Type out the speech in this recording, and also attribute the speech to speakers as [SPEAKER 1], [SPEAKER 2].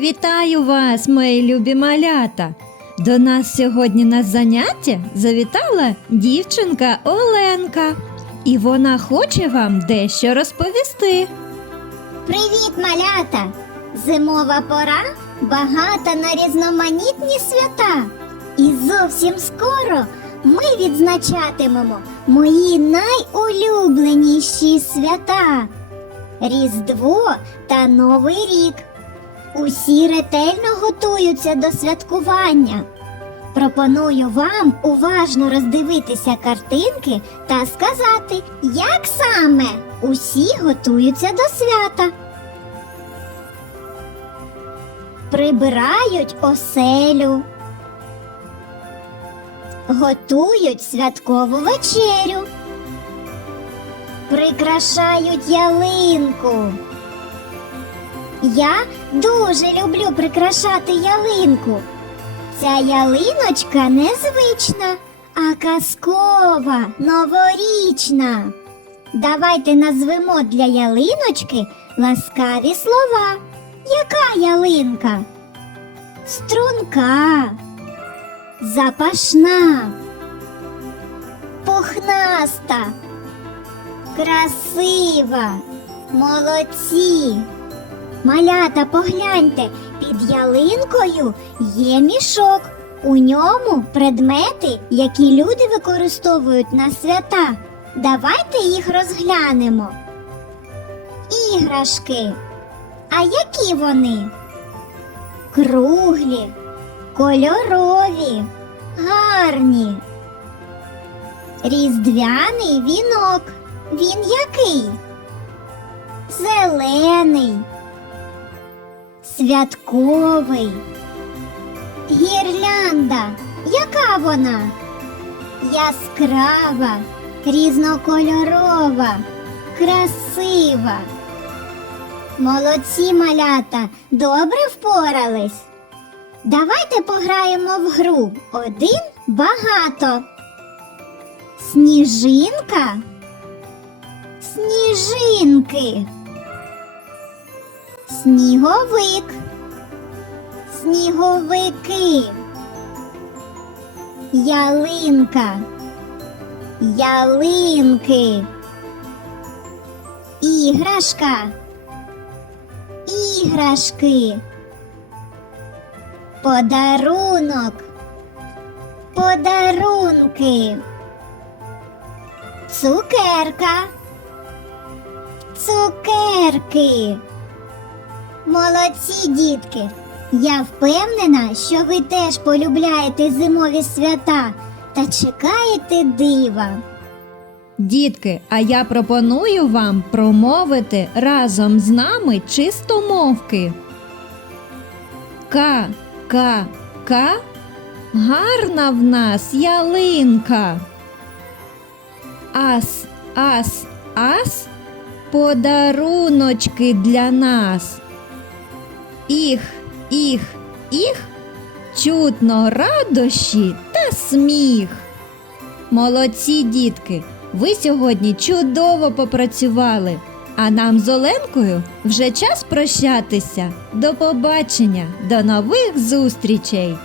[SPEAKER 1] Вітаю вас, мої любі малята! До нас сьогодні на заняття завітала дівчинка Оленка, і вона хоче вам дещо розповісти.
[SPEAKER 2] Привіт, малята! Зимова пора багата на різноманітні свята. І зовсім скоро ми відзначатимемо мої найулюбленіші свята Різдво та Новий рік. Усі ретельно готуються до святкування. Пропоную вам уважно роздивитися картинки та сказати, як саме усі готуються до свята. Прибирають оселю, готують святкову вечерю, прикрашають ялинку. Я дуже люблю прикрашати ялинку. Ця ялиночка незвична, а казкова, новорічна. Давайте назвемо для ялиночки ласкаві слова. Яка ялинка? Струнка, запашна, пухнаста, красива, молодці. Малята, погляньте, під ялинкою є мішок. У ньому предмети, які люди використовують на свята. Давайте їх розглянемо. Іграшки. А які вони? Круглі, кольорові, гарні. Різдвяний вінок. Він який? Зелений, святковий. Гірлянда. Яка вона? Яскрава, різнокольорова, красива. Молодці малята, добре впорались. Давайте пограємо в гру один багато. Сніжинка. Сніжинки. Сніговик. Сніговики. Ялинка. Ялинки. Іграшка. Іграшки. Подарунок. Подарунки. Цукерка. Цукерки. Молодці, дітки. Я впевнена, що ви теж полюбляєте зимові свята та чекаєте дива.
[SPEAKER 1] Дітки, а я пропоную вам промовити разом з нами чистомовки. Ка, ка, ка, гарна в нас ялинка. Ас, ас, ас, подаруночки для нас. Іх, іх, іх, чутно радощі та сміх. Молодці дітки, ви сьогодні чудово попрацювали. А нам з Оленкою вже час прощатися. До побачення, до нових зустрічей!